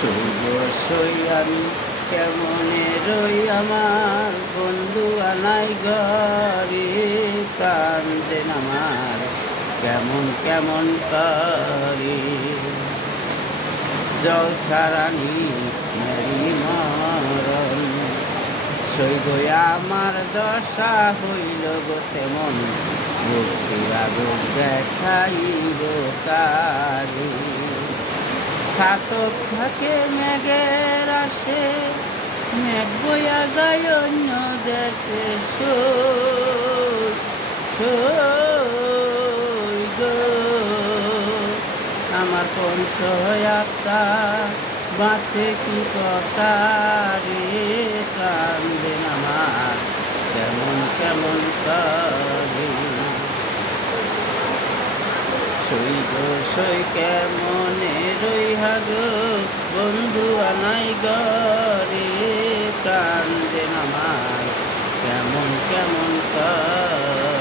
সইব সই আমি কেমনে রই আমার বন্ধু আনাই ঘরে কান্দেন আমার কেমন কেমন করে জল ছাড়ানি মেরি মরণ সইব আমার দশা হইল গো তেমন বুঝিয়া রোগ দেখাইব কারে সাতক থাকে মেঘের আসে মেঘ বইয়া যায় অন্য দেশে আমার কণ্ঠ আত্মা বাঁচে কি কথা রে কান্দেন আমার কেমন কেমন করে সইব সই কেমনে রইহা গো বন্ধু আনাই ঘরে কান্দেন আমার কেমন কেমন করে